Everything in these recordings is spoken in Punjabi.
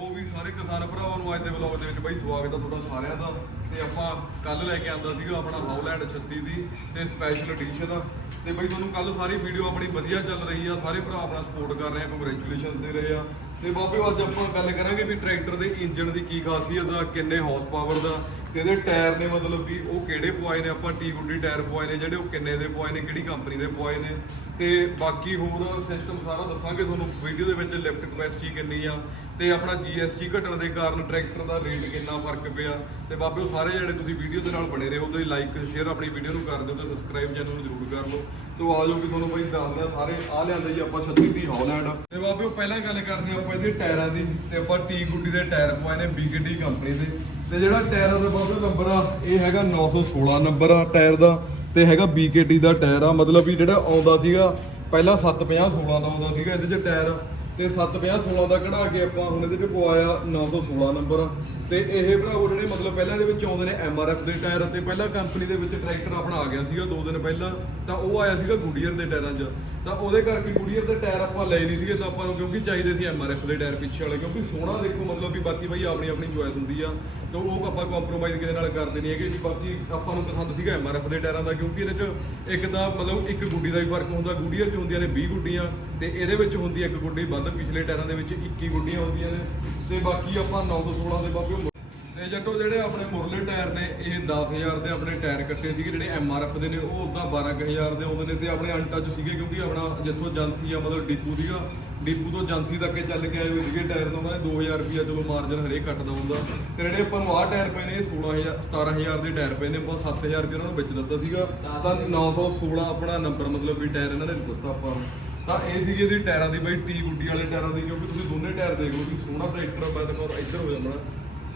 ਲੋ ਵੀ ਸਾਰੇ ਕਿਸਾਨ ਭਰਾਵਾਂ ਨੂੰ ਅੱਜ ਦੇ ਵਲੌਗ ਦੇ ਵਿੱਚ ਬਈ ਸਵਾਗਤ ਆ ਤੁਹਾਡਾ ਸਾਰਿਆਂ ਦਾ। ਤੇ ਆਪਾਂ ਕੱਲ ਲੈ ਕੇ ਆਂਦਾ ਸੀਗਾ ਆਪਣਾ ਹੌਲੈਂਡ 36 ਦੀ ਤੇ ਸਪੈਸ਼ਲ ਐਡੀਸ਼ਨ ਤੇ ਬਈ ਤੁਹਾਨੂੰ ਕੱਲ ਸਾਰੀ ਵੀਡੀਓ ਆਪਣੀ ਵਧੀਆ ਚੱਲ ਰਹੀ ਆ। ਸਾਰੇ ਭਰਾ ਆਪਣਾ ਸਪੋਰਟ ਕਰ ਰਹੇ ਆ ਕੰਗ੍ਰੈਚੁਲੇਸ਼ਨ ਦੇ ਰਹੇ ਆ। ਤੇ ਬਾਬੇ, ਅੱਜ ਆਪਾਂ ਗੱਲ ਕਰਾਂਗੇ ਵੀ ਟਰੈਕਟਰ ਦੇ ਇੰਜਨ ਦੀ ਕੀ ਖਾਸੀਅਤ ਆ, ਕਿੰਨੇ ਹਾਰਸ ਪਾਵਰ ਦਾ ਤੇ ਇਹਦੇ ਟਾਇਰ ਨੇ ਮਤਲਬ ਵੀ ਉਹ ਕਿਹੜੇ ਪਵਾਏ ਨੇ? ਆਪਾਂ ਟੀ ਗੁੱਡੀ ਟਾਇਰ ਪਵਾਏ ਨੇ, ਜਿਹੜੇ ਉਹ ਕਿੰਨੇ ਦੇ ਪਵਾਏ ਨੇ, ਕਿਹੜੀ ਕੰਪਨੀ ਦੇ ਪਵਾਏ ਨੇ? ਤੇ ਬਾਕੀ ਹੋਰ ਸਿਸਟਮ ਸਾਰਾ ਦੱਸਾਂਗੇ ਤੁਹਾਨੂੰ ਵੀਡੀਓ ਦੇ ਵਿੱਚ ਲਿਫਟ ਕਪੈਸਿਟੀ ਕਿੰਨੀ ਆ ਤੇ ਆਪਣਾ GST ਘਟਣ ਦੇ ਕਾਰਨ ਟਰੈਕਟਰ ਦਾ ਰੇਟ ਕਿੰਨਾ ਫ਼ਰਕ ਪਿਆ। ਤੇ ਬਾਬੇ, ਉਹ ਸਾਰੇ ਜਿਹੜੇ ਤੁਸੀਂ ਵੀਡੀਓ ਦੇ ਨਾਲ ਬਣੇ ਰਹੋ ਤੇ ਲਾਈਕ ਸ਼ੇਅਰ ਆਪਣੀ ਵੀਡੀਓ ਨੂੰ ਕਰ ਦਿਓ ਤੇ ਸਬਸਕ੍ਰਾਈਬ ਚੈਨਲ ਨੂੰ ਜ਼ਰੂਰ ਕਰ ਲਓ। ਤੋ ਆ ਜਾਓ ਵੀ ਤੁਹਾਨੂੰ ਬਾਈ ਦੱਸਦਾ ਸਾਰੇ ਆ ਲਿਆਂਦੇ ਜੀ ਆਪਾਂ 36 ਦੀ ਹੌਲੈਂਡ ਤੇ ਪਹਿਲਾਂ ਗੱਲ ਕਰਦੇ ਆਪਾਂ ਇਹਦੇ ਟਾਇਰਾਂ ਦੀ, ਤੇ ਆਪਾਂ ਟੀ ਗੁੱਡੀ ਦੇ ਟਾਇਰ ਪਵਾਏ ਨੇ BKT ਕੰਪਨੀ ਦੇ। ਤੇ ਜਿਹੜਾ ਟਾਇਰਾਂ ਦਾ ਬਾਬੇ ਨੰਬਰ ਆ, ਇਹ ਹੈਗਾ 916 ਨੰਬਰ ਆ ਟਾਇਰ ਦਾ, ਤੇ ਹੈਗਾ BKT ਦਾ ਟਾਇਰ ਆ। ਮਤਲਬ ਵੀ ਜਿਹੜਾ ਆਉਂਦਾ ਸੀਗਾ, ਪਹਿਲਾਂ 750 16 ਦਾ ਆਉਂਦਾ ਸੀਗਾ ਇਹਦੇ 'ਚ ਟਾਇਰ। ਤੇ 750 16 ਦਾ ਕਢਾ ਕੇ ਆਪਾਂ ਹੁਣ ਇਹਦੇ 'ਚ ਪਵਾਇਆ 916 ਨੰਬਰ ਤੇ ਇਹ ਭਰਾਵੋ ਜਿਹੜੇ ਮਤਲਬ ਪਹਿਲਾਂ ਦੇ ਵਿੱਚ ਆਉਂਦੇ ਨੇ MRF ਦੇ ਟਾਇਰ ਅਤੇ ਪਹਿਲਾਂ ਕੰਪਨੀ ਦੇ ਵਿੱਚ ਟਰੈਕਟਰ ਆਪਣਾ ਆ ਗਿਆ ਸੀਗਾ 2 ਦਿਨ ਪਹਿਲਾਂ, ਤਾਂ ਉਹ ਆਇਆ ਸੀਗਾ ਗੁਡੀਅਰ ਦੇ ਟਾਇਰਾਂ 'ਚ। ਤਾਂ ਉਹਦੇ ਕਰਕੇ ਗੁਡੀਅਰ ਦੇ ਟਾਇਰ ਆਪਾਂ ਲਏ ਨਹੀਂ ਸੀਗੇ ਤਾਂ ਆਪਾਂ ਨੂੰ ਕਿਉਂਕਿ ਚਾਹੀਦੇ ਸੀ MRF ਦੇ ਟਾਇਰ ਪਿੱਛੇ ਵਾਲੇ, ਕਿਉਂਕਿ ਸੋਹਣਾ ਦੇਖੋ ਮਤਲਬ ਵੀ ਬਾਕੀ ਭਾਈ ਆਪਣੀ ਆਪਣੀ ਚੋਇਸ ਹੁੰਦੀ ਆ। ਤਾਂ ਉਹ ਆਪਾਂ ਕੰਪਰੋਮਾਈਜ਼ ਕਿਸੇ ਨਾਲ ਕਰਦੇ ਨਹੀਂ ਹੈਗੇ, ਜੀ ਬਾਕੀ ਆਪਾਂ ਨੂੰ ਪਸੰਦ ਸੀਗਾ MRF ਦੇ ਟਾਇਰਾਂ ਦਾ, ਕਿਉਂਕਿ ਇਹਦੇ 'ਚ ਇੱਕ ਤਾਂ ਮਤਲਬ ਇੱਕ ਗੁੱਡੀ ਦਾ ਵੀ ਫ਼ਰਕ ਹੁੰਦਾ ਗੁਡੀਅਰ 'ਚ ਹੁੰਦੀਆਂ ਨੇ 20 ਗੁੱਡੀਆਂ ਤੇ ਇਹਦੇ ਵਿੱਚ ਹੁੰਦੀ ਇੱਕ ਗੁੱਡੀ, ਵੱਧ ਪਿਛਲੇ ਟਾਇਰਾਂ ਦੇ ਵਿੱਚ 21 ਗੁੱਡੀਆਂ ਹੁੰਦੀਆਂ ਨੇ। ਤੇ ਬਾਕੀ ਆਪਾਂ 916 ਦੇ ਬਾਬੇ ਤੇ ਜੱਟੋ ਜਿਹੜੇ ਆਪਣੇ ਮੁਰਲੇ ਟਾਇਰ ਨੇ, ਇਹ 10000 ਦੇ ਆਪਣੇ ਟਾਇਰ ਕੱਟੇ ਸੀਗੇ, ਜਿਹੜੇ ਐਮਆਰਐਫ ਦੇ ਨੇ, ਉਹ ਉਦਾਂ 12000 ਦੇ ਆਉਂਦੇ ਨੇ ਤੇ ਆਪਣੇ ਅਨਟੱਚ ਸੀਗੇ ਕਿਉਂਕਿ ਆਪਣਾ ਜਿੱਥੋਂ ਏਜੰਸੀ ਆ, ਮਤਲਬ ਡਿਪੂ ਸੀਗਾ, ਡਿਪੂ ਤੋਂ ਏਜੰਸੀ ਤੱਕ ਚੱਲ ਕੇ ਆਏ ਹੋਏ ਸੀਗੇ ਟਾਇਰ, ਤੋਂ ਉਹਨਾਂ ਨੇ 2000 ਰੁਪਿਆ ਚਲੋ ਮਾਰਜਨ ਹਰੇਕ ਕੱਟਦਾ ਹੁੰਦਾ। ਤੇ ਜਿਹੜੇ ਆਪਾਂ ਨੂੰ ਆਹ ਟਾਇਰ ਪਏ ਨੇ, ਇਹ 16000 17000 ਦੇ ਟਾਇਰ ਪਏ ਨੇ, ਆਪਾਂ 7000 ਰੁਪਏ ਉਹਨਾਂ ਨੂੰ ਵਿੱਚ ਦਿੱਤਾ ਸੀਗਾ। ਤਾਂ 916 ਆਪਣਾ ਨੰਬਰ ਮਤਲਬ ਵੀ ਟਾਇਰ ਇਹਨਾਂ ਨੇ ਦਿੱਤਾ ਆਪਾਂ ਨੂੰ। ਤਾਂ ਇਹ ਸੀਗੀ ਇਹਦੀ ਟਾਇਰਾਂ ਦੀ ਬਈ ਟੀ ਗੁੱਡੀ ਵਾਲੇ ਟਾਇਰਾਂ ਦੀ, ਕਿਉਂਕਿ ਤੁਸੀਂ ਦੋਨੇ ਟਾਇਰ ਦੇਖ ਲਓ ਕਿ ਸੋਹਣਾ ਟਰੈਕਟਰ ਆ, ਮੈਂ ਇੱਧਰ ਹੋ ਜਾਂਦਾ।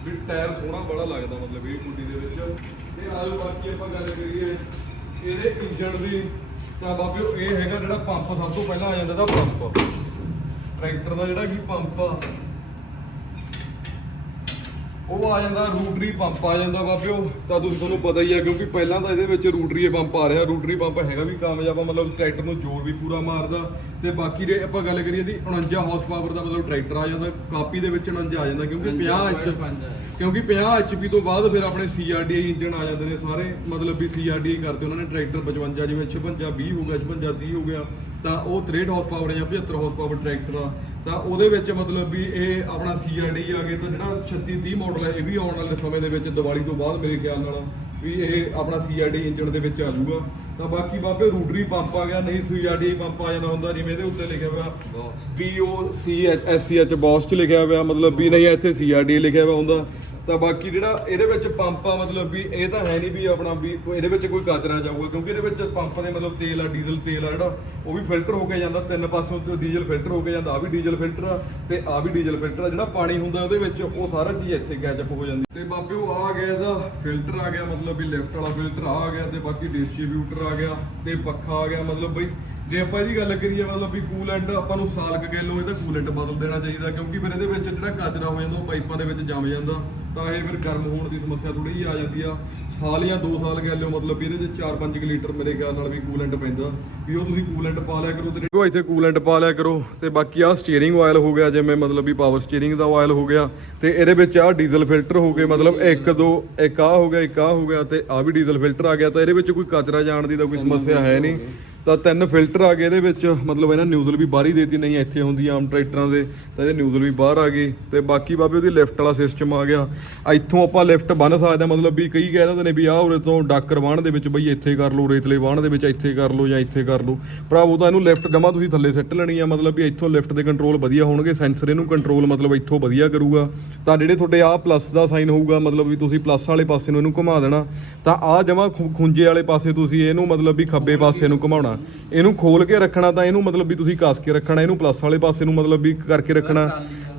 ਵੀ ਟਾਇਰ ਸੋਹਣਾ ਬੜਾ ਲੱਗਦਾ, ਮਤਲਬ ਇਹ ਮੁੰਡੀ ਦੇ ਵਿੱਚ। ਤੇ ਆਜੋ ਬਾਕੀ ਆਪਾਂ ਗੱਲ ਕਰੀਏ, ਇਹਦੇ ਇੰਜਣ ਦੀ, ਤਾਂ ਬਾਬਿਓ ਇਹ ਹੈਗਾ ਜਿਹੜਾ ਪੰਪ ਸਭ ਤੋਂ ਪਹਿਲਾਂ ਆ ਜਾਂਦਾ ਦਾ ਪੰਪ ਟਰੈਕਟਰ ਦਾ ਜਿਹੜਾ ਕੀ ਪੰਪ ਆ। ਉਹ ਆ ਜਾਂਦਾ ਰੂਟਰੀ ਪੰਪ ਆ ਜਾਂਦਾ ਬਾਬਿਓ ਤਾਂ ਤੁਸੀਂ ਤੁਹਾਨੂੰ ਪਤਾ ਹੀ ਆ ਕਿਉਂਕਿ ਪਹਿਲਾਂ ਤਾਂ ਇਹਦੇ ਵਿੱਚ ਰੂਟਰੀ ਪੰਪ ਆ ਰਿਹਾ। ਰੂਟਰੀ ਪੰਪ ਹੈਗਾ ਵੀ ਕਾਮਯਾਬ ਆ ਮਤਲਬ ਟਰੈਕਟਰ ਨੂੰ ਜ਼ੋਰ ਵੀ ਪੂਰਾ ਮਾਰਦਾ। ਤੇ ਬਾਕੀ ਦੇ ਆਪਾਂ ਗੱਲ ਕਰੀਏ ਦੀ 49 ਹਾਰਸ ਪਾਵਰ ਦਾ ਮਤਲਬ ਟਰੈਕਟਰ ਆ ਜਾਂਦਾ ਕਾਪੀ ਦੇ ਵਿੱਚ 49 ਆ ਜਾਂਦਾ ਕਿਉਂਕਿ 50 ਇੰਚ ਕਿਉਂਕਿ 50 HP ਤੋਂ ਬਾਅਦ ਫਿਰ ਆਪਣੇ CRDI ਇੰਜਨ ਆ ਜਾਂਦੇ ਨੇ ਸਾਰੇ। ਮਤਲਬ ਵੀ CRDI ਕਰਤੇ ਉਹਨਾਂ ਨੇ ਟਰੈਕਟਰ 55 ਜਿਵੇਂ 56 20 ਹੋ ਗਿਆ 56 30 ਹੋ ਗਿਆ। ਤਾਂ ਉਹ 63 ਹਾਰਸ ਪਾਵਰ ਜਾਂ 75 ਹਾਰਸ ਪਾਵਰ ਟਰੈਕਟਰ ਆ। ਤਾਂ ਉਹਦੇ ਵਿੱਚ ਮਤਲਬ ਵੀ ਇਹ ਆਪਣਾ CRDI ਆ ਗਿਆ ਤਾਂ ਜਿਹੜਾ 36 30 ਮਾਡਲ ਹੈ ਇਹ ਵੀ ਆਉਣ ਵਾਲੇ ਸਮੇਂ ਦੇ ਵਿੱਚ ਦੀਵਾਲੀ ਤੋਂ ਬਾਅਦ ਮੇਰੇ ਖਿਆਲ ਨਾਲ ਵੀ ਇਹ ਆਪਣਾ CRDI ਇੰਜਨ ਦੇ ਵਿੱਚ ਆ ਜਾਊਗਾ। ਤਾਂ ਬਾਕੀ ਬਾਬੇ ਰੂਟਰੀ ਪੰਪ ਆ ਗਿਆ ਨਹੀਂ CRDI ਪੰਪ ਆ ਜਾਣਾ ਹੁੰਦਾ ਜਿਵੇਂ ਇਹਦੇ ਉੱਤੇ ਲਿਖਿਆ ਹੋਇਆ BOCH ਬੌਸ ਚ ਲਿਖਿਆ ਹੋਇਆ ਮਤਲਬ ਵੀ ਨਹੀਂ ਇੱਥੇ CRDI ਲਿਖਿਆ ਹੋਇਆ ਹੁੰਦਾ। ਤਾਂ ਬਾਕੀ ਜਿਹੜਾ ਇਹਦੇ ਵਿੱਚ ਪੰਪ ਆ ਮਤਲਬ ਵੀ ਇਹ ਤਾਂ ਹੈ ਨਹੀਂ ਵੀ ਆਪਣਾ ਵੀ ਇਹਦੇ ਵਿੱਚ ਕੋਈ ਕਚਰਾ ਜਾਊਗਾ, ਕਿਉਂਕਿ ਇਹਦੇ ਵਿੱਚ ਪੰਪ ਦੇ ਮਤਲਬ ਤੇਲ ਆ, ਡੀਜ਼ਲ ਤੇਲ ਆ ਜਿਹੜਾ, ਉਹ ਵੀ ਫਿਲਟਰ ਹੋ ਕੇ ਜਾਂਦਾ, ਤਿੰਨ ਪਾਸੋਂ ਤੋਂ ਡੀਜ਼ਲ ਫਿਲਟਰ ਹੋ ਕੇ ਜਾਂਦਾ ਆ ਵੀ ਡੀਜ਼ਲ ਫਿਲਟਰ ਆ ਤੇ ਆ ਵੀ ਡੀਜ਼ਲ ਫਿਲਟਰ ਆ, ਜਿਹੜਾ ਪਾਣੀ ਹੁੰਦਾ ਉਹਦੇ ਵਿੱਚ ਉਹ ਸਾਰਾ ਚੀਜ਼ ਇੱਥੇ ਕੈਚਅਪ ਹੋ ਜਾਂਦੀ। ਤੇ ਬਾਬੇ ਉਹ ਆ ਗਿਆ ਇਹਦਾ ਫਿਲਟਰ ਆ ਗਿਆ, ਮਤਲਬ ਵੀ ਲਿਫਟ ਵਾਲਾ ਫਿਲਟਰ ਆ ਗਿਆ ਤੇ ਬਾਕੀ ਡਿਸਟ੍ਰੀਬਿਊਟਰ ਆ ਗਿਆ ਤੇ ਪੱਖਾ ਆ ਗਿਆ, ਮਤਲਬ ਬਈ ਜੇ ਆਪਾਂ ਇਹਦੀ ਗੱਲ ਕਰੀਏ, ਮਤਲਬ ਵੀ ਕੂਲੈਂਟ ਆਪਾਂ ਨੂੰ ਸਾਲ ਕੁ ਗੈਲੋ ਇਹਦਾ ਕੂਲੈਂਟ ਬਦਲ ਦੇਣਾ ਚਾਹੀਦਾ, ਕਿਉਂਕਿ ਫਿਰ ਇਹਦੇ ਵਿੱਚ ਜਿਹੜਾ ਕਚਰਾ ਹੋ ਜਾਂਦਾ, ਉਹ ਪਾਈਪਾਂ ਦੇ ਵਿੱਚ ਜੰਮ ਜਾਂਦਾ। ਤਾਂ ਇਹ ਫਿਰ ਗਰਮ ਹੋਣ ਦੀ ਸਮੱਸਿਆ ਥੋੜੀ ਜਿਹੀ ਆ ਜਾਂਦੀ ਆ। ਸਾਲ ਜਾਂ 2 ਸਾਲ ਗੈਲੋ ਮਤਲਬ ਵੀ ਇਹਦੇ ਚ 4-5 ਲੀਟਰ ਮੇਰੇ ਖਿਆਲ ਨਾਲ ਵੀ ਕੂਲੈਂਟ ਪੈਂਦਾ। ਵੀ ਉਹ ਤੁਸੀਂ ਕੂਲੈਂਟ ਪਾ ਲਿਆ ਕਰੋ ਤੇ ਉਹ ਇੱਥੇ ਕੂਲੈਂਟ ਪਾ ਲਿਆ ਕਰੋ ਤੇ ਬਾਕੀ ਆ ਸਟੀਅਰਿੰਗ ਆਇਲ ਹੋ ਗਿਆ ਜਿਵੇਂ ਮਤਲਬ ਵੀ ਪਾਵਰ ਸਟੀਅਰਿੰਗ ਦਾ ਆਇਲ ਹੋ ਗਿਆ ਤੇ ਇਹਦੇ ਵਿੱਚ ਆ ਡੀਜ਼ਲ ਫਿਲਟਰ ਹੋ ਗਏ ਮਤਲਬ 1 2 ਇੱਕ ਆ ਹੋ ਗਿਆ ਇੱਕ ਆ ਹੋ ਗਿਆ ਤੇ ਆ ਵੀ ਡੀਜ਼ਲ ਫਿਲਟਰ ਆ ਗਿਆ। ਤਾਂ ਇਹਦੇ ਵਿੱਚ ਕੋਈ ਕਚਰਾ ਜਾਣ ਦੀ ਤਾਂ ਕੋਈ ਸਮੱਸਿਆ ਹੈ ਨਹੀਂ। ਤਾਂ ਤਿੰਨ ਫਿਲਟਰ ਆ ਗਏ ਇਹਦੇ ਵਿੱਚ। ਮਤਲਬ ਇਹਨਾਂ ਨਿਊਜ਼ਲ ਵੀ ਬਾਹਰ ਹੀ ਦੇਤੀ, ਨਹੀਂ ਇੱਥੇ ਹੁੰਦੀ ਆਮ ਟਰੈਕਟਰਾਂ ਦੇ, ਤਾਂ ਇਹਦੇ ਨਿਊਜ਼ਲ ਵੀ ਬਾਹਰ ਆ ਗਏ। ਤੇ ਬਾਕੀ ਬਾਬੇ ਉਹਦੀ ਲਿਫਟ ਵਾਲਾ ਸਿਸਟਮ ਆ ਗਿਆ। ਇੱਥੋਂ ਆਪਾਂ ਲਿਫਟ ਬੰਨ ਸਕਦੇ ਹਾਂ, ਮਤਲਬ ਵੀ ਕਈ ਕਹਿ ਰਹੇ ਨੇ ਵੀ ਆਹ ਉਰੇ ਤੋਂ ਡਾਕਰ ਵਾਹਣ ਦੇ ਵਿੱਚ ਬਈ ਇੱਥੇ ਕਰ ਲਓ, ਰੇਤਲੇ ਵਾਹਣ ਦੇ ਵਿੱਚ ਇੱਥੇ ਕਰ ਲਓ ਜਾਂ ਇੱਥੇ ਕਰ ਲਓ। ਭਰਾਵੋ ਤਾਂ ਇਹਨੂੰ ਲਿਫਟ ਜਮਾ ਤੁਸੀਂ ਥੱਲੇ ਸਿੱਟ ਲੈਣੀ ਆ, ਮਤਲਬ ਵੀ ਇੱਥੋਂ ਲਿਫਟ ਦੇ ਕੰਟਰੋਲ ਵਧੀਆ ਹੋਣਗੇ ਸੈਂਸਰ ਇਹਨੂੰ ਕੰਟਰੋਲ ਮਤਲਬ ਇੱਥੋਂ ਵਧੀਆ ਕਰੂਗਾ। ਤਾਂ ਜਿਹੜੇ ਤੁਹਾਡੇ ਆਹ ਪਲੱਸ ਦਾ ਸਾਈਨ ਹੋਊਗਾ, ਮਤਲਬ ਵੀ ਤੁਸੀਂ ਪਲੱਸ ਵਾਲੇ ਪਾਸੇ ਨੂੰ ਇਹਨੂੰ ਘੁਮਾ ਦੇਣਾ। ਤਾਂ ਆਹ ਜਮਾ ਖੁੰਝੇ ਵਾਲੇ ਪਾਸੇ ਤੁਸੀਂ ਇਹਨੂੰ ਮਤਲਬ ਵੀ ਖੱਬੇ ਪਾਸੇ ਨੂੰ ਘੁਮਾਉਣਾ। ਇਹਨੂੰ ਖੋਲ ਕੇ ਰੱਖਣਾ ਤਾਂ ਇਹਨੂੰ ਮਤਲਬ ਵੀ ਤੁਸੀਂ ਕੱਸ ਕੇ ਰੱਖਣਾ ਇਹਨੂੰ ਪਲੱਸ ਵਾਲੇ ਪਾਸੇ ਨੂੰ ਮਤਲਬ ਵੀ ਕਰਕੇ ਰੱਖਣਾ।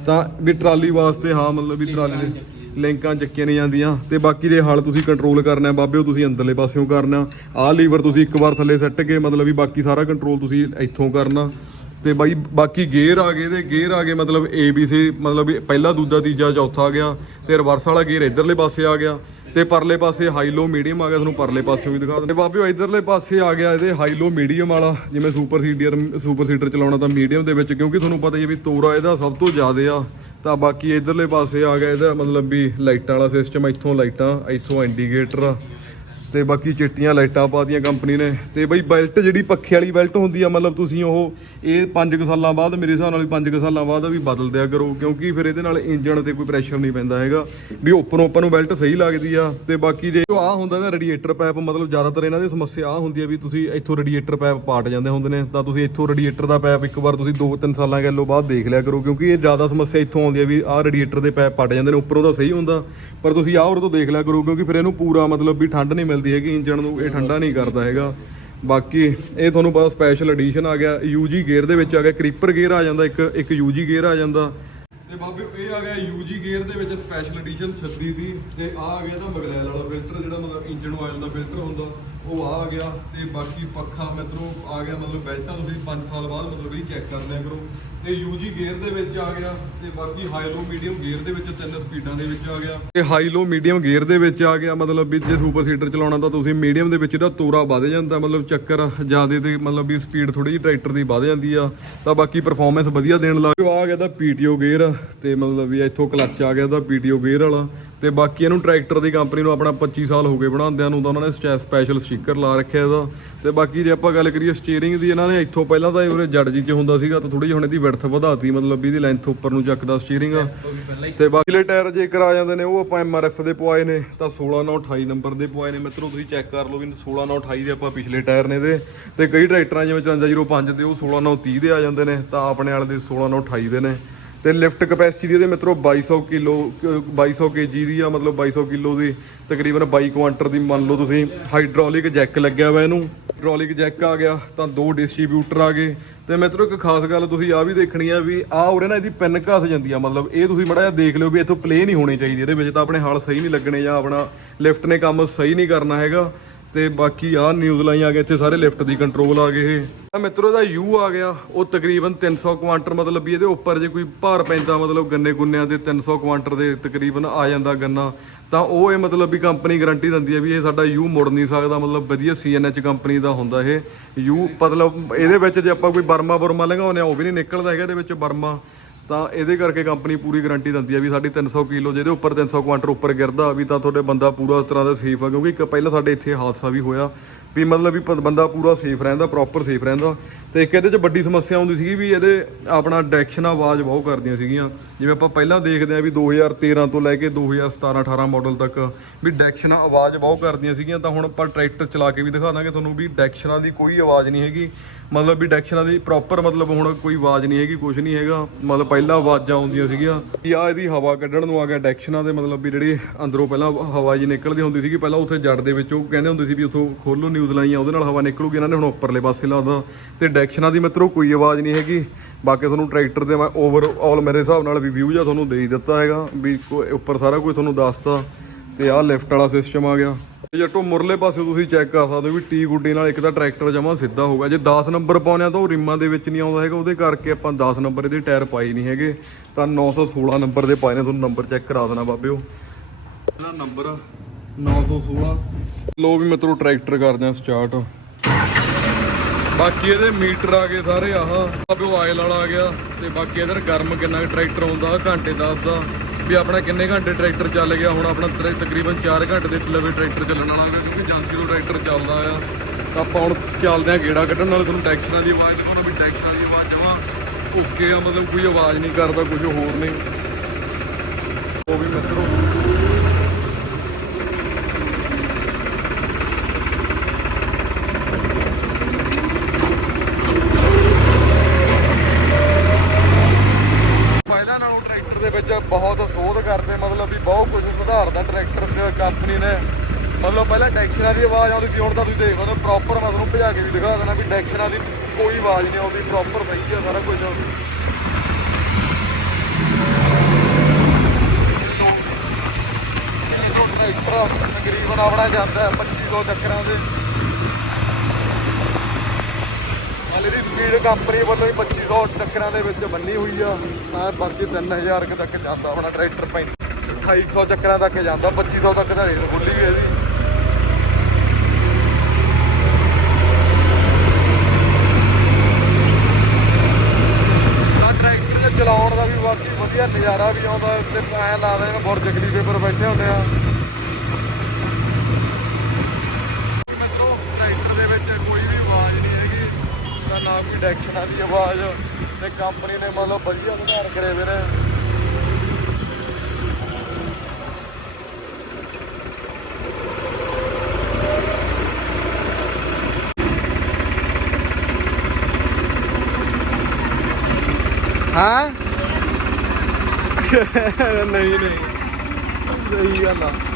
ਤਾਂ ਵੀ ਟਰਾਲੀ ਵਾਸਤੇ ਹਾਂ ਮਤਲਬ ਵੀ ਟਰਾਲੀ ਦੇ ਲਿੰਕਾਂ ਚੱਕੀਆਂ। ਨਹੀਂ ਜਾਂਦੀਆਂ। ਤੇ ਬਾਕੀ ਦੇ ਹਲ ਤੁਸੀਂ ਕੰਟਰੋਲ ਕਰਨਾ ਹੈ ਬਾਬੇ ਉਹ ਤੁਸੀਂ ਅੰਦਰਲੇ ਪਾਸਿਓਂ ਕਰਨਾ। ਆਹ ਲੀਵਰ ਤੁਸੀਂ ਇੱਕ ਵਾਰ ਥੱਲੇ ਸੱਟ ਕੇ ਮਤਲਬ ਵੀ ਬਾਕੀ ਸਾਰਾ ਕੰਟਰੋਲ ਤੁਸੀਂ ਇੱਥੋਂ ਕਰਨਾ। ਤੇ ਬਾਈ ਬਾਕੀ ਗੇਅਰ ਆ ਗਏ ਤੇ ਗੇਅਰ ਆ ਗਏ ਮਤਲਬ ABC ਮਤਲਬ ਵੀ ਪਹਿਲਾ ਦੂਜਾ ਤੀਜਾ ਚੌਥਾ ਆ ਗਿਆ। ਤੇ ਰਿਵਰਸ ਵਾਲਾ ਗੇਅਰ ਇਧਰਲੇ ਪਾਸੇ ਆ ਗਿਆ। ਤੇ ਪਰਲੇ ਪਾਸੇ ਹਾਈ ਲੋ ਮੀਡੀਅਮ ਆ ਗਿਆ, ਤੁਹਾਨੂੰ ਪਰਲੇ ਪਾਸਿਓਂ ਵੀ ਦਿਖਾ ਦਿੰਦੇ। ਬਾਬਿਓ ਇਧਰਲੇ ਪਾਸੇ ਆ ਗਿਆ ਇਹਦੇ ਹਾਈ ਲੋ ਮੀਡੀਅਮ ਵਾਲਾ, ਜਿਵੇਂ ਸੁਪਰ ਸੀਡਰ ਸੁਪਰ ਸੀਡਰ ਚਲਾਉਣਾ ਤਾਂ ਮੀਡੀਅਮ ਦੇ ਵਿੱਚ, ਕਿਉਂਕਿ ਤੁਹਾਨੂੰ ਪਤਾ ਹੀ ਹੈ ਵੀ ਤੋਰਾ ਇਹਦਾ ਸਭ ਤੋਂ ਜ਼ਿਆਦਾ ਆ। ਤਾਂ ਬਾਕੀ ਇਧਰਲੇ ਪਾਸੇ ਆ ਗਿਆ ਇਹਦਾ ਮਤਲਬ ਵੀ ਲਾਈਟਾਂ ਵਾਲਾ ਸਿਸਟਮ ਇੱਥੋਂ ਲਾਈਟਾਂ, ਇੱਥੋਂ ਇੰਡੀਕੇਟਰ ਤੇ ਬਾਕੀ ਚਿੱਟੀਆਂ ਲਾਈਟਾਂ ਪਾਤੀਆਂ ਕੰਪਨੀ ਨੇ। ਤੇ ਬਈ ਬੈਲਟ ਜਿਹੜੀ ਪੱਖੇ ਵਾਲੀ ਬੈਲਟ ਹੁੰਦੀ ਆ, ਮਤਲਬ ਤੁਸੀਂ ਉਹ, ਇਹ 5 ਸਾਲਾਂ ਬਾਅਦ, ਮੇਰੇ ਹਿਸਾਬ ਨਾਲ 5 ਸਾਲਾਂ ਬਾਅਦ ਵੀ ਬਦਲ ਦਿਆ ਕਰੋ, ਕਿਉਂਕਿ ਫਿਰ ਇਹਦੇ ਨਾਲ ਇੰਜਣ ਤੇ ਕੋਈ ਪ੍ਰੈਸ਼ਰ ਨਹੀਂ ਪੈਂਦਾ ਹੈਗਾ। ਵੀ ਉੱਪਰੋਂ ਆਪਾਂ ਨੂੰ ਬੈਲਟ ਸਹੀ ਲੱਗਦੀ ਆ, ਤੇ ਬਾਕੀ ਜੇ ਆ ਹੁੰਦਾ ਨਾ ਰੇਡੀਏਟਰ ਪਾਈਪ ਮਤਲਬ ਜ਼ਿਆਦਾਤਰ ਇਹਨਾਂ ਦੀ ਸਮੱਸਿਆ ਆ ਹੁੰਦੀ ਆ ਵੀ ਤੁਸੀਂ ਇੱਥੋਂ ਰੇਡੀਏਟਰ ਪਾਈਪ ਪਾਟ ਜਾਂਦੇ ਹੁੰਦੇ ਨੇ, ਤਾਂ ਤੁਸੀਂ ਇੱਥੋਂ ਰੇਡੀਏਟਰ ਦਾ ਪਾਈਪ ਇੱਕ ਵਾਰ ਤੁਸੀਂ 2-3 ਸਾਲਾਂ ਗੱਲੋਂ ਬਾਅਦ ਦੇਖ ਲਿਆ ਕਰੋ, ਕਿਉਂਕਿ ਇਹ ਜ਼ਿਆਦਾ ਸਮੱਸਿਆ ਇੱਥੋਂ ਆਉਂਦੀ ਆ ਵੀ ਆਹ ਰੇਡੀਏਟਰ ਦੇ ਪਾਈਪ ਪਟ ਜਾਂਦੇ ਨੇ, ਉੱਪਰੋਂ ਤਾਂ ਸਹੀ ਹੁੰਦਾ, ਪਰ ਤੁਸੀਂ ਆਹ ਉਰ ਤੋਂ ਦੇਖ ਲਿਆ ਕਰੋ, ਕਿਉਂਕਿ ਫਿਰ ਇਹਨੂੰ ਪੂਰਾ ਮਤਲਬ ਵੀ ਠੰਡ ਨਹੀਂ ਮਿਲਦੀ ਹੈਗੀ, ਇੰਜਣ ਨੂੰ ਇਹ ਠੰਡਾ ਨਹੀਂ ਕਰਦਾ ਹੈਗਾ। ਬਾਕੀ ਇਹ ਤੁਹਾਨੂੰ ਪਤਾ ਸਪੈਸ਼ਲ ਐਡੀਸ਼ਨ ਆ ਗਿਆ ਯੂਜੀ ਗੇਅਰ ਦੇ ਵਿੱਚ ਆ ਗਿਆ ਕ੍ਰੀਪਰ ਗੇਅਰ ਆ ਜਾਂਦਾ, ਇੱਕ ਇੱਕ ਯੂਜੀ ਗੇਅਰ ਆ ਜਾਂਦਾ। ਤੇ ਬਾਬੇ, ਇਹ ਆ ਗਿਆ ਯੂਜੀ ਗੇਅਰ ਦੇ ਵਿੱਚ ਸਪੈਸ਼ਲ ਐਡੀਸ਼ਨ 36 ਦੀ, ਤੇ ਆ ਆ ਗਿਆ ਤਾਂ ਮਗਲੈਲ ਵਾਲਾ ਫਿਲਟਰ ਜਿਹੜਾ ਮਤਲਬ ਇੰਜਨ ਆਇਲ ਦਾ ਫਿਲਟਰ ਹੁੰਦਾ। ਉਹ ਆ ਗਿਆ ਤੇ ਬਾਕੀ ਪੱਖਾ ਮਿੱਤਰੋ, ਆ ਗਿਆ ਮਤਲਬ ਬੈਲਟਾਂ ਤੁਸੀਂ 5 ਸਾਲ ਬਾਅਦ ਮਤਲਬ ਵੀ ਚੈੱਕ ਕਰ ਲਿਆ ਕਰੋ। ਤੇ ਯੂਜੀ ਗੇਅਰ ਦੇ ਵਿੱਚ ਆ ਗਿਆ ਤੇ ਬਾਕੀ ਹਾਈ ਲੋ ਮੀਡੀਅਮ ਗੇਅਰ ਦੇ ਵਿੱਚ ਤਿੰਨ ਸਪੀਡਾਂ ਦੇ ਵਿੱਚ ਆ ਗਿਆ। ਤੇ ਹਾਈ ਲੋ ਮੀਡੀਅਮ ਗੇਅਰ ਦੇ ਵਿੱਚ ਆ ਗਿਆ ਮਤਲਬ ਵੀ ਜੇ ਸੁਪਰ ਸੀਟਰ ਚਲਾਉਣਾ ਤਾਂ ਤੁਸੀਂ ਮੀਡੀਅਮ ਦੇ ਵਿੱਚ ਇਹਦਾ ਤੋਰਾ ਵੱਧ ਜਾਂਦਾ, ਮਤਲਬ ਚੱਕਰ ਜ਼ਿਆਦੇ ਤੇ ਮਤਲਬ ਵੀ ਸਪੀਡ ਥੋੜੀ ਜਿਹੀ ਟਰੈਕਟਰ ਦੀ ਵੱਧ ਜਾਂਦੀ ਆ। ਤਾਂ ਬਾਕੀ ਪਰਫਾਰਮੈਂਸ ਵਧੀਆ ਦੇਣ ਲੱਗ ਆ ਗਿਆ ਤਾਂ ਪੀਟੀਓ ਗੇਅਰ ਤੇ ਮਤਲਬ ਵੀ ਇੱਥੋਂ ਕਲੱਚ ਆ ਗਿਆ ਤਾਂ ਪੀਟੀਓ ਗੇਅਰ ਵਾਲਾ। ਤੇ ਬਾਕੀ ਇਹਨੂੰ ਟਰੈਕਟਰ ਦੀ ਕੰਪਨੀ ਨੂੰ ਆਪਣਾ 25 ਸਾਲ ਹੋ ਗਏ ਬਣਾਉਂਦਿਆਂ ਨੂੰ ਤਾਂ ਉਹਨਾਂ ਨੇ ਸਪੈਸ਼ਲ ਸਟicker ਲਾ ਰੱਖਿਆ ਇਹਦਾ। ਤੇ ਬਾਕੀ ਜੇ ਆਪਾਂ ਗੱਲ ਕਰੀਏ ਸਟੀਅਰਿੰਗ ਦੀ, ਇਹਨਾਂ ਨੇ ਇੱਥੋਂ ਪਹਿਲਾਂ ਤਾਂ ਇਹ ਉਰੇ ਜੜ ਜੀ ਚ ਹੁੰਦਾ ਸੀਗਾ, ਤਾਂ ਥੋੜੀ ਜਿਹੀ ਹੁਣ ਇਹਦੀ ਵਿਡਥ ਵਧਾਤੀ, ਮਤਲਬ ਇਹਦੀ ਲੈਂਥ ਉੱਪਰ ਨੂੰ ਚੱਕਦਾ ਸਟੀਅਰਿੰਗ ਤੇ ਬਾਕੀਲੇ ਟਾਇਰ ਜੇਕਰ ਆ ਜਾਂਦੇ ਨੇ, ਉਹ ਆਪਾਂ ਐਮਆਰਐਫ ਦੇ ਪਵਾਏ ਨੇ, ਤਾਂ 16928 ਨੰਬਰ ਦੇ ਪਵਾਏ ਨੇ। ਮਿੱਤਰੋ, ਤੁਸੀਂ ਚੈੱਕ ਕਰ ਲਓ ਵੀ 16928 ਦੇ ਆਪਾਂ ਪਿਛਲੇ ਟਾਇਰ ਨੇ ਦੇ ਤੇ ਕਈ ਟਰੈਕਟਰਾਂ ਜਿਵੇਂ 5405 ਦੇ, ਉਹ 16930 ਦੇ ਆ ਜਾਂਦੇ ਨੇ, ਤਾਂ ਆਪਣੇ ਵਾਲੇ ਦੇ 16928 ਦੇ ਨੇ। ਤੇ ਲਿਫਟ ਕਪੈਸਿਟੀ ਦੀ ਇਹਦੇ ਮਿੱਤਰੋ 2200 ਕਿਲੋ 2200 ਕੇਜੀ ਦੀ ਆ, ਮਤਲਬ 2200 ਕਿਲੋ ਦੀ, ਤਕਰੀਬਨ 22 ਕੁਆਂਟਰ ਦੀ ਮੰਨ ਲਓ ਤੁਸੀਂ ਹਾਈਡ੍ਰੋਲਿਕ ਜੈਕ ਲੱਗਿਆ ਹੋਇਆ ਇਹਨੂੰ। ਹਾਈਡ੍ਰੋਲਿਕ ਜੈਕ ਆ ਗਿਆ, ਤਾਂ ਦੋ ਡਿਸਟ੍ਰੀਬਿਊਟਰ ਆ ਗਏ। ਤੇ ਮਿੱਤਰੋ ਇੱਕ ਖਾਸ ਗੱਲ ਤੁਸੀਂ ਆ ਵੀ ਦੇਖਣੀ ਆ ਵੀ ਆ ਉਰੇ ਨਾ ਇਹਦੀ ਪਿੰਨ ਘਸ ਜਾਂਦੀ ਆ, ਮਤਲਬ ਇਹ ਤੁਸੀਂ ਮੜਾ ਜਿਹਾ ਦੇਖ ਲਿਓ ਵੀ ਇੱਥੋਂ ਪਲੇ ਨਹੀਂ ਹੋਣੀ ਚਾਹੀਦੀ ਇਹਦੇ ਵਿੱਚ, ਤਾਂ ਆਪਣੇ ਹਾਲ ਸਹੀ ਨਹੀਂ ਲੱਗਣੇ ਜਾਂ ਆਪਣਾ ਲਿਫਟ ਨੇ ਕੰਮ ਸਹੀ ਨਹੀਂ ਕਰਨਾ ਹੈਗਾ। ਤੇ ਬਾਕੀ ਆ ਨਿਊਜ਼ ਲਾਈ ਆ ਗਏ ਇੱਥੇ ਸਾਰੇ ਲਿਫਟ ਦੀ ਕੰਟਰੋਲ ਆ ਗਏ ਇਹ। ਆ ਮਿੱਤਰੋ ਦਾ ਯੂ ਆ ਗਿਆ। ਉਹ ਤਕਰੀਬਨ 300 ਕੁਆਂਟਰ ਮਤਲਬ ਵੀ ਇਹਦੇ ਉੱਪਰ ਜੇ ਕੋਈ ਭਾਰ ਪੈਂਦਾ, ਮਤਲਬ ਗੰਨੇ ਗੁੰਨਿਆਂ ਦੇ 300 ਕੁਆਂਟਰ ਦੇ ਤਕਰੀਬਨ ਆ ਜਾਂਦਾ ਗੰਨਾ, ਤਾਂ ਉਹ ਇਹ ਮਤਲਬ ਵੀ ਕੰਪਨੀ ਗਾਰੰਟੀ ਦਿੰਦੀ ਹੈ ਵੀ ਇਹ ਸਾਡਾ ਯੂ ਮੁੜ ਨਹੀਂ ਸਕਦਾ। ਮਤਲਬ ਵਧੀਆ ਸੀਐਨਐਚ ਕੰਪਨੀ ਦਾ ਹੁੰਦਾ ਇਹ। ਯੂ ਮਤਲਬ ਇਹਦੇ ਵਿੱਚ ਜੇ ਆਪਾਂ ਕੋਈ ਬਰਮਾ ਬਰਮਾ ਲਗਾਉਂਦੇ ਆ, ਉਹ ਵੀ ਨਹੀਂ ਨਿਕਲਦਾ ਹੈਗਾ ਇਹਦੇ ਵਿੱਚ ਬਰਮਾ। ਤਾਂ ਇਹਦੇ ਕਰਕੇ ਕੰਪਨੀ ਪੂਰੀ ਗਾਰੰਟੀ ਦਿੰਦੀ ਆ ਵੀ ਸਾਡੀ 300 ਕਿਲੋ ਜਿਹਦੇ ਉੱਪਰ 300 ਕੁਆਂਟਲ ਉੱਪਰ ਗਿਰਦਾ, ਵੀ ਤਾਂ ਤੁਹਾਡੇ ਬੰਦਾ ਪੂਰਾ ਉਸ ਤਰ੍ਹਾਂ ਦਾ ਸੇਫ ਆ, ਕਿਉਂਕਿ ਇੱਕ ਪਹਿਲਾਂ ਸਾਡੇ ਇੱਥੇ ਹਾਦਸਾ ਵੀ ਹੋਇਆ, ਵੀ ਮਤਲਬ ਵੀ ਪ- ਬੰਦਾ ਪੂਰਾ ਸੇਫ ਰਹਿੰਦਾ ਪ੍ਰੋਪਰ ਸੇਫ ਰਹਿੰਦਾ। ਤੇ ਇੱਕ ਇਹਦੇ 'ਚ ਵੱਡੀ ਸਮੱਸਿਆ ਆਉਂਦੀ ਸੀਗੀ ਵੀ ਇਹਦੇ ਆਪਣਾ ਡਾਇਰੈਕਸ਼ਨ ਆਵਾਜ਼ ਬਹੁਤ ਕਰਦੀਆਂ ਸੀਗੀਆਂ। ਜਿਵੇਂ ਆਪਾਂ ਪਹਿਲਾਂ ਦੇਖਦੇ ਆ ਵੀ 2013 ਤੋਂ ਲੈ ਕੇ 2017 18 ਮਾਡਲ ਤੱਕ ਵੀ ਡਾਇਰੈਕਸ਼ਨ ਆਵਾਜ਼ ਬਹੁਤ ਕਰਦੀਆਂ ਸੀਗੀਆਂ, ਤਾਂ ਹੁਣ ਆਪਾਂ ਟਰੈਕਟਰ ਚਲਾ ਕੇ ਵੀ ਦਿਖਾ ਦਾਂਗੇ ਤੁਹਾਨੂੰ ਵੀ ਡਾਇਰੈਕਸ਼ਨਾਂ ਦੀ ਕੋਈ ਆਵਾਜ਼ ਨਹੀਂ ਹੈਗੀ। ਮਤਲਬ ਵੀ ਡਾਇਰੈਕਸ਼ਨਾਂ ਦੀ ਪ੍ਰੋਪਰ ਮਤਲਬ ਹੁਣ ਕੋਈ ਆਵਾਜ਼ ਨਹੀਂ ਹੈਗੀ ਕੁਝ ਨਹੀਂ ਹੈਗਾ। ਮਤਲਬ ਪਹਿਲਾਂ ਆਵਾਜ਼ਾਂ ਆਉਂਦੀਆਂ ਸੀਗੀਆਂ। ਆ ਇਹਦੀ ਹਵਾ ਕੱਢਣ ਨੂੰ ਆ ਗਿਆ। ਡਾਇਰੈਕਸ਼ਨਾਂ ਦੇ ਮਤਲਬ ਵੀ ਜਿਹੜੀ ਅੰਦਰੋਂ ਪਹਿਲਾਂ ਹਵਾ ਜੀ ਨਿਕਲਦੀ ਹੁੰਦੀ ਸੀਗੀ, ਪਹਿਲਾਂ ਉੱਥੇ ਜੜ ਦੇ ਵਿੱਚ, ਉਹ ਕਹਿੰਦੇ ਹੁੰਦੇ ਸੀ ਵੀ ਉੱਥੋਂ ਖੋਲੋ ਨਿਊਜ਼ ਲਾਈਆਂ, ਉਹਦੇ ਨਾਲ ਹਵਾ ਨਿਕਲੂਗੀ। ਇਹਨਾਂ ਨੇ ਹੁਣ ਉੱਪਰਲੇ ਪਾਸੇ ਲਾਦਾ ਤੇ ਡਾਇਰੈਕਸ਼ਨਾਂ ਦੀ ਮਿੱਤਰੋ ਕੋਈ ਆਵਾਜ਼ ਨਹੀਂ ਹੈਗੀ। ਬਾਕੀ ਤੁਹਾਨੂੰ ਟਰੈਕਟਰ ਦੇ ਮੈਂ ਓਵਰਆਲ ਮੇਰੇ ਹਿਸਾਬ ਨਾਲ ਵੀ ਵਿਊ ਜਾਂ ਤੁਹਾਨੂੰ ਦੇ ਦਿੱਤਾ ਹੈਗਾ। ਵੀ ਕੋਈ ਉੱਪਰ ਸਾਰਾ ਕੁਝ ਤੁਹਾਨੂੰ ਦੱਸਤਾ। ਤੇ ਆਹ ਲਿਫਟ ਵਾਲਾ ਸਿਸਟਮ ਆ ਗਿਆ। ਜੱਟੋ ਮੁਰਲੇ ਪਾਸੇ ਤੁਸੀਂ ਚੈੱਕ ਕਰ ਸਕਦੇ ਹੋ ਵੀ ਟੀ ਗੁੱਡੀ ਨਾਲ ਇੱਕ ਤਾਂ ਟਰੈਕਟਰ ਜਮਾ ਸਿੱਧਾ ਹੋਊਗਾ ਜੇ 10 ਨੰਬਰ ਪਾਉਣੇ ਤਾਂ ਉਹ ਰਿਮਾਂ ਦੇ ਵਿੱਚ ਨਹੀਂ ਆਉਂਦਾ ਹੈਗਾ, ਉਹਦੇ ਕਰਕੇ ਆਪਾਂ 10 ਨੰਬਰ ਇਹਦੇ ਟਾਇਰ ਪਾਈ ਨਹੀਂ ਹੈਗੇ। ਤਾਂ 916 ਨੰਬਰ ਦੇ ਪਾਏ ਨੇ, ਤੁਹਾਨੂੰ ਨੰਬਰ ਚੈੱਕ ਕਰਾ ਦੇਣਾ ਬਾਬਿਓ। ਇਹਦਾ ਨੰਬਰ 916 ਲੋ ਵੀ ਮਿੱਤਰੋ, ਟਰੈਕਟਰ ਕਰਦੇ ਆ ਸਟਾਰਟ ਬਾਕੀ ਇਹਦੇ ਮੀਟਰ ਆ ਗਏ ਸਾਰੇ, ਆਹ ਬਾਬਿਓ ਆਇਲ ਵਾਲਾ ਆ ਗਿਆ, ਤੇ ਬਾਕੀ ਇਧਰ ਗਰਮ ਕਿੰਨਾ ਕੁ ਟਰੈਕਟਰ ਆਉਂਦਾ, ਘੰਟੇ ਦੱਸਦਾ ਵੀ ਆਪਣਾ ਕਿੰਨੇ ਘੰਟੇ ਟਰੈਕਟਰ ਚੱਲ ਗਿਆ, ਹੁਣ ਆਪਣਾ ਤਰ- ਤਕਰੀਬਨ 4 ਘੰਟੇ ਦੇ ਲਵੇ ਟਰੈਕਟਰ ਚੱਲਣ ਵਾਲਾ ਹੋਵੇ ਕਿਉਂਕਿ ਏਜੰਸੀ ਤੋਂ ਟਰੈਕਟਰ ਚੱਲਦਾ ਆ। ਤਾਂ ਆਪਾਂ ਹੁਣ ਚੱਲਦੇ ਆ ਗੇੜਾ ਕੱਢਣ, ਨਾਲ ਤੁਹਾਨੂੰ ਟੈਕਸਟਰਾਂ ਦੀ ਆਵਾਜ਼ ਦਿਖਾਉਣਾ, ਵੀ ਟੈਕਸਟਰਾਂ ਦੀ ਆਵਾਜ਼ ਜਮਾ ਓਕੇ ਆ, ਮਤਲਬ ਕੋਈ ਆਵਾਜ਼ ਨਹੀਂ ਕਰਦਾ, ਕੁਝ ਹੋਰ ਨਹੀਂ। ਉਹ ਵੀ ਮਿੱਤਰੋ ਪਹਿਲਾਂ ਨਾਲੋਂ ਟਰੈਕਟਰ ਦੇ ਵਿੱਚ ਬਹੁਤ ਸੋਧ ਕਰਦੇ ਮਤਲਬ ਵੀ ਬਹੁਤ ਕੁਝ ਸੁਧਾਰਦਾ ਟਰੈਕਟਰ ਕੰਪਨੀ ਨੇ ਮਤਲਬ ਦੀ ਆਵਾਜ਼ ਆਉਂਦੀ ਸੀ ਹੁਣ ਤਾਂ ਤੁਸੀਂ ਦੇਖ ਸਕਦੇ ਹੋ ਪ੍ਰੋਪਰ ਮੈਂ ਤੁਹਾਨੂੰ ਭਜਾ ਕੇ ਵੀ ਦਿਖਾ ਦੇਣਾ ਵੀ ਡੈਕਸ਼ਨਾਂ ਦੀ ਕੋਈ ਆਵਾਜ਼ ਨਹੀਂ ਆਉਂਦੀ ਪ੍ਰੋਪਰ ਸਹੀ ਹੈ ਸਾਰਾ ਕੁਝ ਟਰੈਕਟਰ ਤਕਰੀਬਨ ਆਪਣਾ ਜਾਂਦਾ ਹੈ 2500 ਚੱਕਰਾਂ ਦੇ ਹਾਲੇ ਦੀ ਸਪੀਡ ਕੰਪਨੀ ਵੱਲੋਂ ਹੀ 2500 ਚੱਕਰਾਂ ਦੇ ਵਿੱਚ ਬੰਨੀ ਹੋਈ ਆ। ਤਾਂ ਬਾਕੀ 3000 ਕੁ ਤੱਕ ਜਾਂਦਾ ਆਪਣਾ ਟਰੈਕਟਰ ਪੈਂ 2800 ਚੱਕਰਾਂ ਤੱਕ ਜਾਂਦਾ 2500 ਤੱਕ ਦਾ ਰੇਲ ਖੁੱਲੀ ਵੀ ਇਹਦੀ ਤਾਂ ਟਰੈਕਟਰ ਤੇ ਚਲਾਉਣ ਵਧੀਆ ਨਜ਼ਾਰਾ ਵੀ ਆਉਂਦਾ ਤੇ ਐਂ ਲੱਗਦਾ ਜਿਵੇਂ ਬੁਰਜ ਖਲੀਫੇ ਪਰ ਬੈਠੇ ਹੁੰਦੇ ਆ। ਮਿੱਤਰੋ ਟਰੈਕਟਰ ਦੇ ਵਿੱਚ ਕੋਈ ਵੀ ਆਵਾਜ਼ ਨਹੀਂ ਹੈਗੀ। ਤਾਂ ਨਾ ਕੋਈ ਡੈਕਸ਼ਨਾਂ ਦੀ ਆਵਾਜ਼। ਤੇ ਕੰਪਨੀ ਨੇ ਮਤਲਬ ਵਧੀਆ ਸੁਧਾਰ ਕਰੇ ਹੋਏ ਨੇ ਹਾਂ? ਨਹੀਂ ਨਹੀਂ। ਸਹੀ ਗੱਲ ਆ।